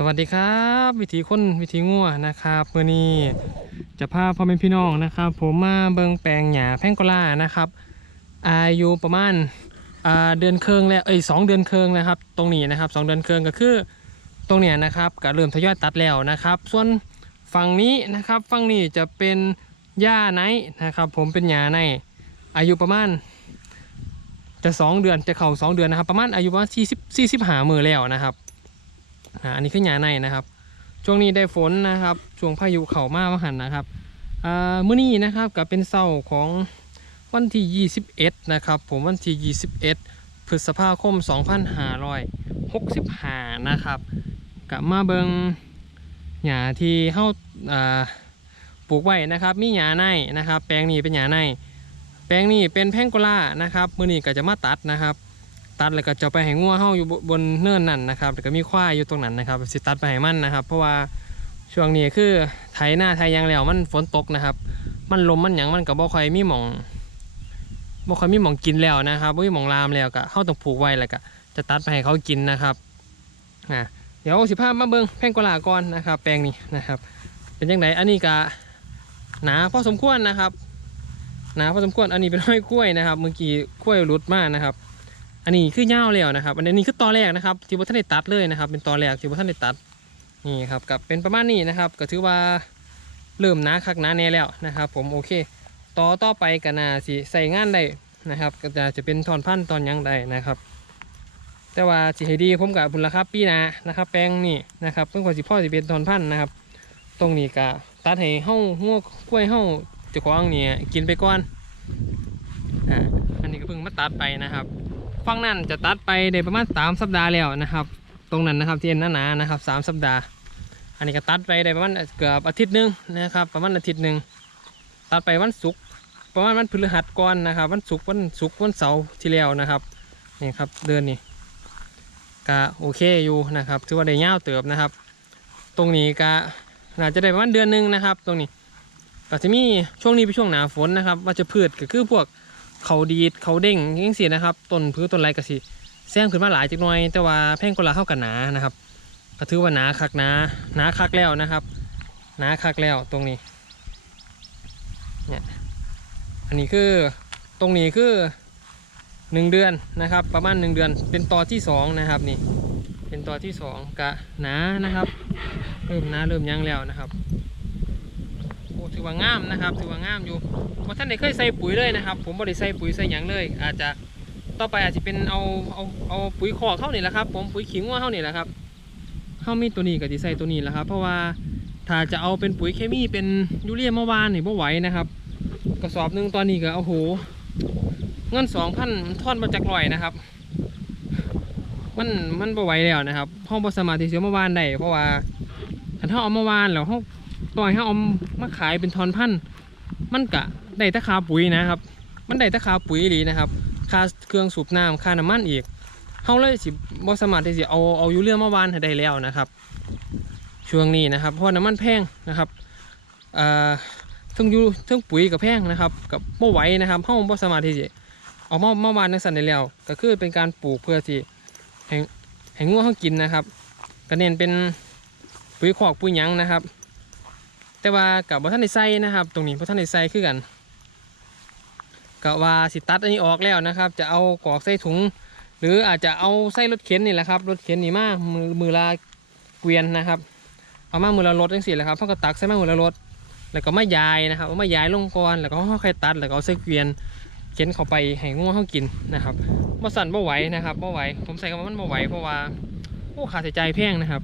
สวัสดีครับ วิถีคนวิถีงัวนะครับเมื่อนี้จะพาพ่อแม่พี่น้องนะครับ ผมมาเบิงแปลงหญ้าแพงโกลานะครับอายุประมาณอ่าเดือนเคืองแล้วเอ้ยสองเดือนเคืองนะครับ ตรงนี้นะครับสองเดือนเคืองก็คือตรงเนี้ยนะครับก็เริ่มทยอยตัดแล้วนะครับ ส่วนฝั่งนี้นะครับฝั่งนี้จะเป็นหญ้าไนท์นะครับ ผมเป็นหญ้าในอายุประมาณจะสองเดือนจะเข่าสองเดือนนะครับ ประมาณอายุประมาณสี่สิบสี่สิบหามือแล้วนะครับ อ่าอันนี้คือหญ้าในนะครับ ช่วงนี้ได้ฝนนะครับช่วงพายุเข้ามาว่าหันนะครับอ่ามื้อนี้นะครับก็เป็นเสาร์ของวันที่ 21 นะครับผมวันที่ 21 พฤษภาคม 2565 นะครับกับมาเบิงหญ้าที่เฮาอ่าปลูกไว้นะครับ มีหญ้าในนะครับ แปลงนี้เป็นหญ้าใน แปลงนี้เป็นแพงโกล่านะครับ มื้อนี้ก็จะมาตัดนะครับ ตัดแล้วก็จะไปให้งัวเฮาอยู่บนเนินนั่นนะครับแล้วก็มีควายอยู่ตรงนั้นนะครับสิตัดไปให้มันนะครับ เพราะว่าช่วงนี้คือไถหน้าไถยางแล้วมันฝนตกนะครับ มันลมมันหยังมันก็บ่ค่อยมีหมองบ่ค่อยมีหมองกินแล้วนะครับบ่มีหมองลามแล้วก็เฮาต้องผูกไว้แล้วก็จะตัดไปให้เขากินนะครับอ่าเดี๋ยวสิพาพมาเบิงแพงกลาก่อนนะครับ แปลงนี้นะครับ เป็นยังไงอันนี้ก็หนาพอสมควรนะครับหนาพอสมควรอันนี้เป็นห้อยกล้วยนะครับ เมื่อกี้กล้วยหลุดมากนะครับ อันนี้คือเง่าวแล้วนะครับ อันนี้คือตอแรกนะครับที่ว่าท่านได้ตัดเลยนะครับ เป็นตอแรกที่ว่าท่านได้ตัดนี่ครับกับเป็นประมาณนี้นะครับ ก็ถือว่าเริ่มหนาคักหนาแน่แล้วนะครับ ผมโอเค ต่อต่อไปก็น่าสิใส่งานได้นะครับ ก็จะจะเป็นทอนพันธุ์ตอนยังได้นะครับ แต่ว่าสิให้ดีผมกับบุญราคาปีนานะครับ แปลงนี่นะครับเพิ่งกว่าสิพ่อสิเป็นทอนพันธุ์นะครับ ตรงนี้ก็ตัดให้เฮ้าหัวกล้วยเฮ้าเจ้างเนี่ยกินไปก่อนอ่าอันนี้ก็เพิ่งมาตัดไปนะครับ ฟังนั่นจะตัดไปได้ประมาณสามสัปดาห์แล้วนะครับ ตรงนั้นนะครับที่เอ็นหนาๆนะครับสามสัปดาห์ อันนี้ก็ตัดไปได้ประมาณเกือบอาทิตย์หนึงนะครับประมาณอาทิตย์หนึ่งตัดไปวันศุกร์ประมาณวันพฤหัสก่อนนะครับวันศุกร์วันศุกร์วันเสาร์ที่แล้วนะครับนี่ครับเดือนนี้ก็โอเคอยู่นะครับถือว่าได้ยาวเติบนะครับ ตรงนี้ก็น่าจะได้ประมาณเดือนหนึ่งนะครับ ตรงนี้ก็จะมีช่วงนี้เป็นช่วงหนาฝนนะครับว่าจะพืชก็คือพวก เขาดีดเขาเด้งยังสินะครับต้นพืชต้นไรก็สิแซมขึ้นมาหลายจักหน่อย แต่ว่าแพ่งกลาเข้ากันหนานะครับก็ถือว่าหนาคักหนาหนาคักแล้วนะครับหนาคักแล้วตรงนี้เนี่ยอันนี้คือตรงนี้คือหนึ่งเดือนนะครับ ประมาณหนึ่งเดือน เป็นตอที่สองนะครับนี่ เป็นตอที่สองกะหนานะครับ เริ่มหนาเริ่มยั้งแล้วนะครับ ว่างามนะครับถือว่างามอยู่ว่าท่านได้เคยใส่ปุ๋ยเลยนะครับ ผมบ่ได้ใส่ปุ๋ยใส่หยังเลย อาจจะต่อไปอาจจะเป็นเอาเอาเอาปุ๋ยคอกเข้านี่แหละครับ ผมปุ๋ยขิงว่าเข้านี่แหละครับเข้ามีตัวนี้กับที่ใส่ตัวนี้แหละครับ เพราะว่าถ้าจะเอาเป็นปุ๋ยเคมีเป็นยูเรียเมื่อวานนี่บ่ไหวนะครับกระสอบหนึ่งตอนนี้ก็โอ้โหเงินสองพันท่อนมาจากลอยนะครับ มันมันบ่ไหวแล้วนะครับห้องบสมาที่จะเมื่อวานได้เพราะว่าถ้าเอาเมื่อวานแล้วเขา ปล่อยให้เอามาขายเป็นทอนพันมันกะได้ต่ค่าปุ๋ยนะครับ มันได้ต่ค่าปุ๋ยอีนะครับ ค่าเครื่องสูบน้ำค่าน้ำมันอีกเฮาเลยสิบ่สมารถที่สิเอาเอาอยู่เรื่องมาวานให้ได้แล้วนะครับ ช่วงนี้นะครับ เพราะน้ำมันแพงนะครับเอ่อทั้งยูทั้งปุ๋ยกับแพงนะครับ กับบ่ไหวนะครับเฮาบ่สมารถที่สิเอามามาวานในสันได้แล้ว ก็คือเป็นการปลูกเพื่อที่ให้ให้งัวเฮากินนะครับ ก็เน้นเป็นปุ๋ยคอกปุ๋ยหยังนะครับ แต่ว่ากับบ่ท่านได้ใส่นะครับ ตรงนี้บ่ท่านได้ใส่คือกันก็ว่าสิตัดอันนี้ออกแล้วนะครับ จะเอากรอกใส่ถุง หรืออาจจะเอาใส่รถเข็นนี่แหละครับรถเข็นนี่มามือมือละเกวียนนะครับ เอามามือละรถจังสี่แหละครับเขาก็ตักใส่มามือละรถแล้วก็มายายนะครับเอามายายลงก่อนแล้วก็ขาค่อยตัดแล้วก็เอาใส่เกวียนเข็นเข้าไปให้งัวงเขากินนะครับบ่สั่นบ่ไหวนะครับบ่ไหวผมใส่คำว่ามันบ่ไหวเพราะว่าโอ้ค่าใจแพงนะครับ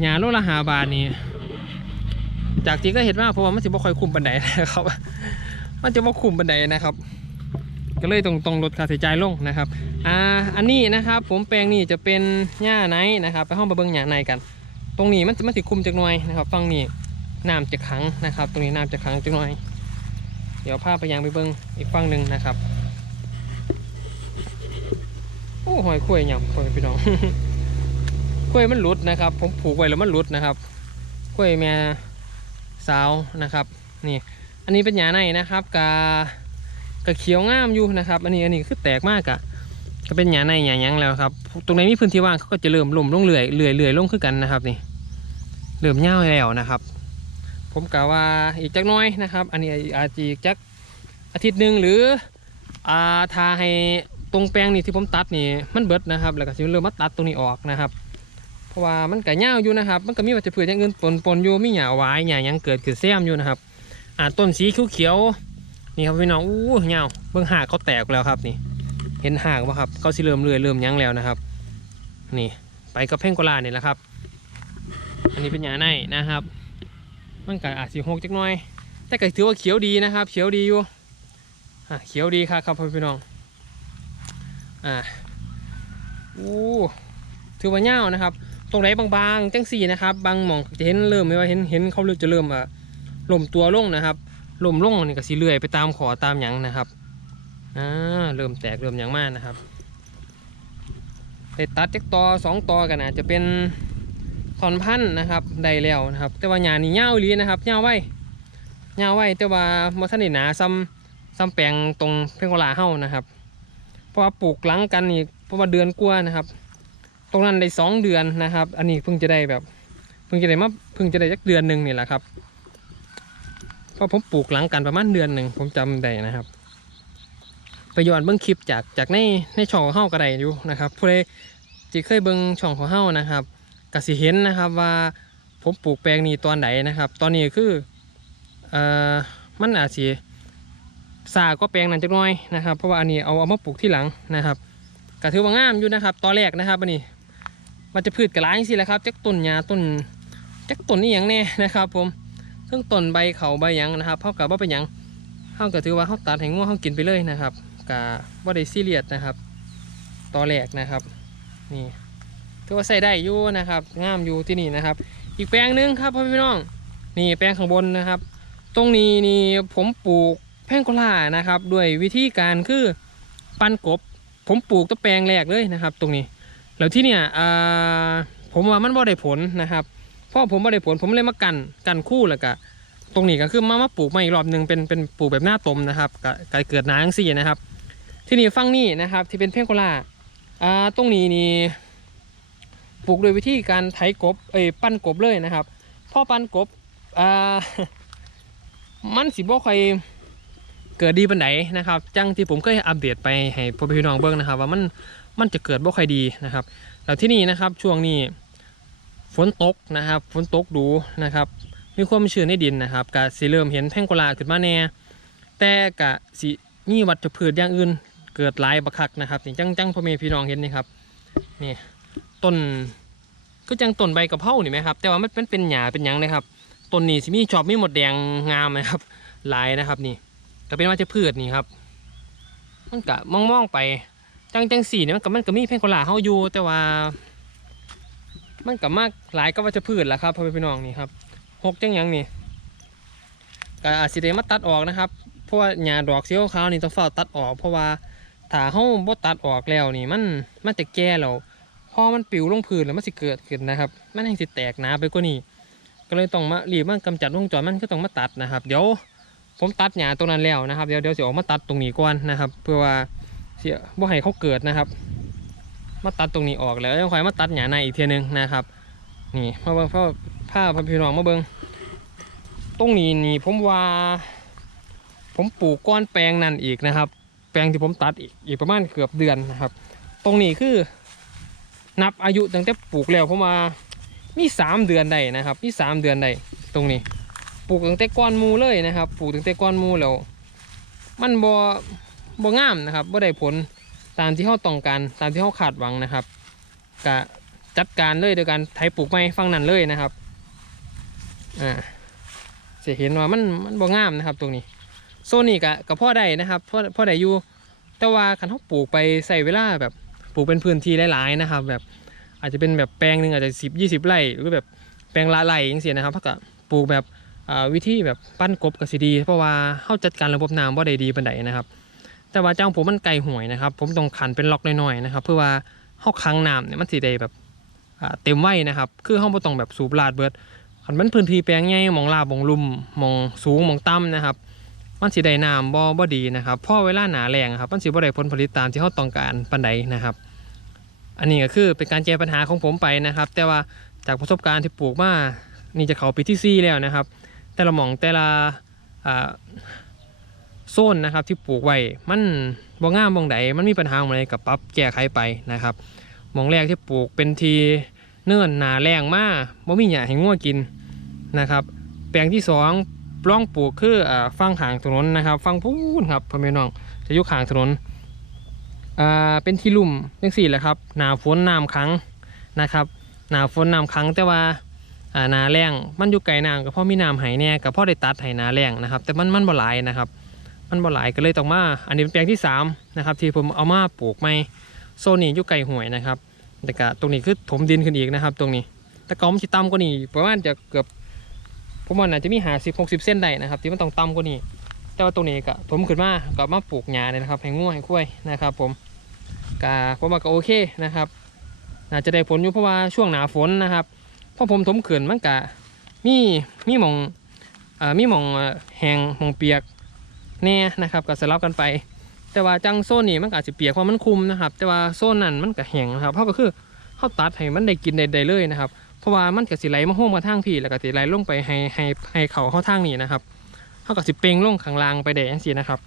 หญ้าโลละหาบาทนี่ จากที่ก็เห็นว่าเพราะว่ามันจะบ่ค่อยคุมบันไดนะครับ มันจะบ่คุมบันไดนะครับ ก็เลยต้องต้องลดค่าใช้จ่ายลงนะครับอ่าอันนี้นะครับ ผมแปลงนี่จะเป็นหญ้าไนนะครับ ไปห้องไปเบิ้งหญ้าไนกัน ตรงนี้มันจะมันสิคุมจักหน่อยนะครับฝั่งนี้น้ำจะขังนะครับ ตรงนี้น้ำจะขังจักหน่อย เดี๋ยวพาไปยังไปเบิ้งอีกฝั่งหนึ่งนะครับโอ้หอยคุยหยังคุยพี่น้องคุยมันหลุดนะครับ ผมผูกไว้แล้วมันหลุดนะครับคุยแม่ สาวนะครับนี่อันนี้เป็นหญ้าในนะครับกากะเขียวงามอยู่นะครับ อันนี้อันนี้คือแตกมากอะก็เป็นหญ้าในหญ้ายังแล้วครับ ตรงไหนมีพื้นที่ว่างเขาก็จะเริ่มล่มลงเรื่อยเรื่อยเรื่อยลงขึ้นกันนะครับนี่เริ่มเน่าแล้วนะครับ ผมกะว่าอีกจักหน้อยนะครับ อันนี้อาจจะอีกจักอาทิตย์หนึ่งหรืออ่าทาให้ตรงแปลงนี่ที่ผมตัดนี่มันเบิดนะครับ แล้วก็สิเริ่มมาตัดตรงนี้ออกนะครับ ราะว่ามันก็เน่าอยู่นะครับ มันก็มีวัชพืชอย่างอื่นปนปนอยู่มีหญ้าหวายหญ้ายังเกิดขึ้นแซมอยู่นะครับอ่าต้นสีเขียวๆนี่ครับพี่น้องอู้เน่าเบิ่งหากเขาแตกแล้วครับนี่ เห็นหากป่ะครับเขาสิเริ่มเรื่อยเริ่มยั้งแล้วนะครับ นี่ไปกับเพ่งกลาเนี่ยแหละครับ อันนี้เป็นหญ้าในนะครับ มันก็อาจสีหกจักหน่อย แต่ก็ถือว่าเขียวดีนะครับ เขียวดีอยู่อะเขียวดีครับครับพี่น้องอ่าอู้ถือว่าเงานะครับ ตรงไหนบางๆจังสี่นะครับ บางหม่องจะเห็นเริ่มไม่ว่าเห็นเห็นเขาเริ่มจะเริ่มอะหล่มตัวลงนะครับหล่มลงนี่ก็สีเลื่อยไปตามขอตามหยังนะครับอ่าเริ่มแตกเริ่มหยังมากนะครับได้ตัดจักตอสองตอกันอาจจะเป็นถอนพันธุ์นะครับได้แล้วนะครับ แต่ว่าหญ้านี่ยาวอีหลีนะครับยาวไว้ยาวไว้แต่ว่าบ่ทันได้หนาซ้ำซ้ำแปลงตรงเพ่งโกลาเฮานะครับ เพราะว่าปลูกหลังกันนี่เพราะว่าเดือนกว่านะครับ ตรงนั้นได้สองเดือนนะครับ อันนี้เพิ่งจะได้แบบ เพิ่งจะได้มาเพิ่งจะได้จักเดือนหนึ่งนี่แหละครับเพราะผมปลูกหลังกันประมาณเดือนหนึ่งผมจำได้นะครับไปย้อนเบิ้องคลิปจากจากในในช่องของเฮาก็ได้อยู่นะครับผู้ใดที่เคยเบิ้องช่องของเฮานะครับก็สิเห็นนะครับว่าผมปลูกแปลงนี้ตอนไหนนะครับ ตอนนี้คือเอ่อมันอาจสิสาก็แปลงนั้นจักน่อยนะครับ เพราะว่าอันนี้เอาเอามาปลูกที่หลังนะครับก็ถือว่างามอยู่นะครับ ตอนแรกนะครับอันนี้ มันจะพืชกระไรสิแหละครับจักต้นหญ้าต้นจักต้นนี่อย่างแน่นะครับผมซึ่งต้นใบเขาใบหยังนะครับเท่ากับว่าเป็นหยังเท่ากับถือว่าเขาตัดให้งัวเขากินไปเลยนะครับกะว่าได้ซีเรียสนะครับตอแหลกนะครับนี่ถือว่าใส่ได้อยู่นะครับงามอยู่ที่นี่นะครับ อีกแปลงหนึงครับพ่อพี่น้อง นี่แปลงข้างบนนะครับ ตรงนี้นี่ผมปลูกแพงโกลานะครับ ด้วยวิธีการคือปั้นกบ ผมปลูกตั้งแปลงแรกเลยนะครับ ตรงนี้ แล้วที่เนี่ยผมว่ามันบ่ได้ผลนะครับเพราะผมบ่ได้ผลผมเลยมากันกันคู่แล้วก็ตรงนี้ก็คือมามาปลูกมาอีกรอบหนึ่งเป็นเป็นปลูกแบบหน้าตมนะครับก็เกิดนาจังซี่นะครับ ที่นี่ฟังนี่นะครับที่เป็นเพงโกลาอ่าตรงนี้นี่ปลูกโดยวิธีการไถกบเอ้ยปั้นกบเลยนะครับพอปั้นกบมันสิบ่ค่อยเกิดดีปันไดนนะครับจังที่ผมเคยอัปเดตไปให้พ่อพี่น้องเบิ่งนะครับ ว่ามัน มันจะเกิดบ่ค่อยดีนะครับ แล้วที่นี่นะครับช่วงนี้ฝนตกนะครับฝนตกดูนะครับมีความชื้นในดินนะครับกะสิเริ่มเห็นแพงโกลาขึ้นมาแน่แต่กะสิมีวัชพืชอย่างอื่น เกิดหลายบักคักนะครับนี่จังจังพ่อแม่พี่น้องเห็นนี่ครับนี่ต้นก็จังต้นใบกระเพรานี่ไหมครับแต่ว่ามันเป็นเป็นหญ้าเป็นยังนะครับต้นนี้สิมีชอบมีหมดแดงงามนะครับหลายนะครับนี่ก็เป็นวัชพืชนี่ครับมันกะมองๆไป จังจังสีเนี่ยมันก็มันก็มีเพลงโกลาเฮาอยู่แต่ว่า มันก็มากหลายก็ว่าจะพืชแหละครับพ่อแม่พี่น้องนี่ครับหกจังยังนี่ก็อาจสิได้มาตัดออกนะครับ เพราะว่าหญ้าดอกเสียวขาวนี่ต้องเฝ้าตัดออก เพราะว่าถ้าเฮาบ่ตัดออกแล้วนี่มันมันจะแก่แล้วพอมันปิวลงพื้นแล้วมันสิเกิดขึ้นนะครับ มันยังสิแตกหนาไปกว่านี้ก็เลยต้องมารีบมันกำจัดวงจรมันก็ต้องมาตัดนะครับ เดี๋ยวผมตัดหญ้าตรงนั้นแล้วนะครับ เดี๋ยวเดี๋ยวสิออกมาตัดตรงนี้ก่อนนะครับ เพื่อว่า เสียบ่ให้เขาเกิดนะครับ มาตัดตรงนี้ออกแล้วยังคอยมาตัดหญ้าในอีกเทีหนึงนะครับ นี่มาเบิ่งผ้าผ้าพันพี่น้องมาเบิ่งตรงนี้นี่ผมว่า ผมปลูกก้อนแปลงนั่นอีกนะครับ แปลงที่ผมตัดอีกอีกประมาณเกือบเดือนนะครับ ตรงนี้คือนับอายุตั้งแต่ปลูกแล้วผมว่ามีสามเดือนได้นะครับมีสามเดือนได้ตรงนี้ ปลูกตั้งแต่ก้อนมูเลยนะครับ ปลูกตั้งแต่ก้อนมูแล้ว มันบ่ บ่งามนะครับบ่ได้ผลตามที่เขาต้องการตามที่เขาคาดหวังนะครับกะจัดการเลยโดยการไถปลูกไม้ฟังนั้นเลยนะครับอ่าจะเห็นว่ามันมันบ่งามนะครับตรงนี้โซนนี้กะกับพ่อได้นะครับพ่อพ่อได้อยู่แต่ว่าคันเขาปลูกไปใส่เวลาแบบปลูกเป็นพื้นที่หลายๆนะครับ แบบอาจจะเป็นแบบแปลงหนึ่งอาจจะสิบยี่สิบไร่หรือแบบแปลงละไร่อย่างเสียนะครับเขาก็ปลูกแบบวิธีแบบปั้นกบกับสีดี เพราะว่าเข้าจัดการระบบน้ำบ่าได้ดีปานใดนะครับ แต่ว่าเจ้าผมมันไกลห่วยนะครับ ผมต้องขันเป็นล็อกน้อยๆนะครับ เพื่อว่าเข้าค้างน้ำเนี่ยมันสีได้แบบอ่าเต็มไว้นะครับ คือเขาบ่ต้องแบบสูบลาดเบิดขันมันพื้นที่แปลงใหญ่มองลาบมองลุ่มมองสูงมองต่ำนะครับ มันสิได้น้ำบ่บ่ดีนะครับพอเวลาหนาแรงครับมันสิบ่ได้ผลผลิตตามที่เราต้องการปานใดนะครับ อันนี้ก็คือเป็นการแก้ปัญหาของผมไปนะครับ แต่ว่าจากประสบการณ์ที่ปลูกมานี่จะเข้าปีที่สี่แล้วนะครับ แต่ละหม่องแต่ละอ่า โซนนะครับที่ปลูกไว้มันบ่งามบ่งใดมันมีปัญหาองใดกับปรับแก้ไขไปนะครับมองแรกที่ปลูกเป็นทีเนื่อนหนาแรงมากบ่มีหญ้าให้งัวกินนะครับ แปลงที่สองปล้องปลูกคืออ่าฟังขางถนนนะครับฟังพูนครับพ่อแม่น้องจะยู่ขางถนนอ่าเป็นที่ลุ่มจังสี่แหละครับหนาฝนน้ำขังนะครับหนาฝนน้ำขังแต่ว่าอ่านาแรงมันอยู่ไกลน้ำกับพ่อมีน้ำไหแน่กับพ่อได้ตัดไหนาแรงนะครับ แต่มันมันบ่หลายนะครับ มันบ่หลายก็เลยต้องมา อันนี้เป็นแปลงที่สามนะครับที่ผมเอามาปลูกไม่โซนนี้อยู่ไกลห่วยนะครับแต่ก็ตรงนี้คือถมดินขึ้นอีกนะครับ ตรงนี้แต่ก็มันจะต่ำกว่านี้ประมาณจะเกือบผมว่าน่าจะมีหาสิบหกสิบเส้นได้นะครับ ที่มันต้องต่ำกว่านี้ แต่ว่าตรงนี้ก็ถมขึ้นมาก็มาปลูกหญ้าเลยนะครับให้ง่วให้คุ้ยนะครับ ผมก็ผมว่าก็โอเคนะครับน่าจะได้ผลอยู่เพราะว่าช่วงหนาฝนนะครับพอผมถมเขื่อนมันกะมีมีหมองอ่อมีหมองแห้งหมองเปียก แน่นะครับก็สลับกันไป แต่ว่าจังโซนนี้มันก็อาจจะเปียกเพราะมันคุมนะครับ แต่ว่าโซนนั้นมันก็แห้งนะครับเพราะก็คือเขาตัดให้มันได้กินได้ไดเลยนะครับ เพราะว่ามันก็สิไหลมาโฮมมาทางพี่แล้วก็สิไหลลงไปให้ให้ให้เขาเข้าทางนี้นะครับเขาก็สิเปลงลงข้างล่างไปได้ยังสินะครับ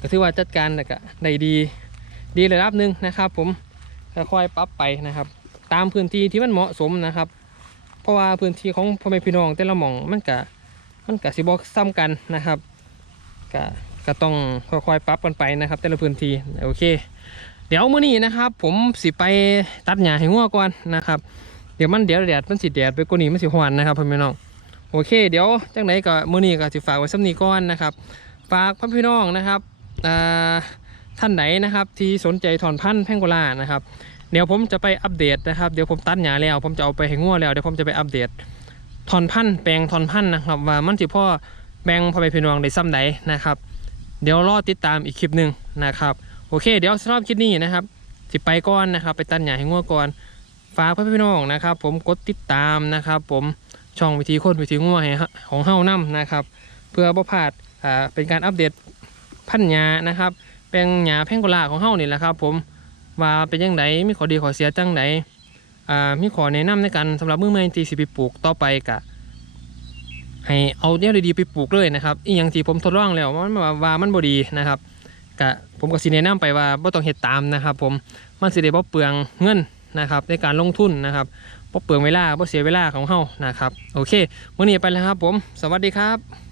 ก็ถือว่าจัดการแต่ก็ได้ดีดีระดับหนึ่งนะครับ ผมค่อยๆปรับไปนะครับ ตามพื้นที่ที่มันเหมาะสมนะครับ เพราะว่าพื้นที่ของพ่อแม่พี่น้องแต่ละหม่องมันกะมันกะสิบอกซ้ำกันนะครับ กะก็ต้องค่อยๆปรับกันไปนะครับ แต่ละพื้นที่โอเค เดี๋ยวมื้อนี้นะครับ ผมสิไปตัดหญ้าให้งัวก่อนนะครับเดี๋ยวมันเดี๋ยวแดดมันสิแดดไปกว่านี้มันสิหวานนะครับพ่อแม่พี่น้องโอเค เดี๋ยวจังไหนก็มื้อนี้ก็สิฝากไว้สำนีก่อนนะครับฝากพ่อพี่น้องนะครับท่านไหนนะครับที่สนใจถอนพันธุ์แพงโกลานะครับเดี๋ยวผมจะไปอัปเดตนะครับเดี๋ยวผมตัดหญ้าแล้ว ผมจะเอาไปให้งัวแล้วเดี๋ยวผมจะไปอัปเดตถอนพันธุ์แปลงถอนพันธุ์นะครับว่ามันสิพ่อ แบ่งพ่อแม่พี่น้องได้ซ้ำใดนนะครับ เดี๋ยวรอติดตามอีกคลิปหนึ่งนะครับโอเค เดี๋ยวสำหรับคลิปนี้นะครับสิไปก่อนนะครับ ไปตัดหญ้าให้งัวก่อนฝากพ่อแม่พี่น้องนะครับ ผมกดติดตามนะครับ ผมช่องวิธีคนวิธีงัวให้ของเฮานํนะครับ เพื่อบ่พลาดอ่าเป็นการอัปเดตพันธุ์หญ้านะครับแปลงหญ้าแพงโกลาของเฮานี่แหละครับ ผมว่าเป็นยังไงมีข้อดีข้อเสียจังไดอ่ามีข้อแนะนำในการสำหรับมือใหม่ที่สิไปปลูกต่อไปกะ ให้เอาเนี่ยดีๆไปปลูกเลยนะครับอีกอย่างที่ผมทดลองแล้วมันว่าวามันบดีนะครับกะผมก็สิแนะนำไปว่าบ่ต้องเห็ดตามนะครับ ผมมันสิได้บ่เปลืองเงินนะครับ ในการลงทุนนะครับบ่เปลืองเวลาบ่เสียเวลาของเฮานะครับ โอเคมื้อนี้ไปแล้วครับ ผม สวัสดีครับ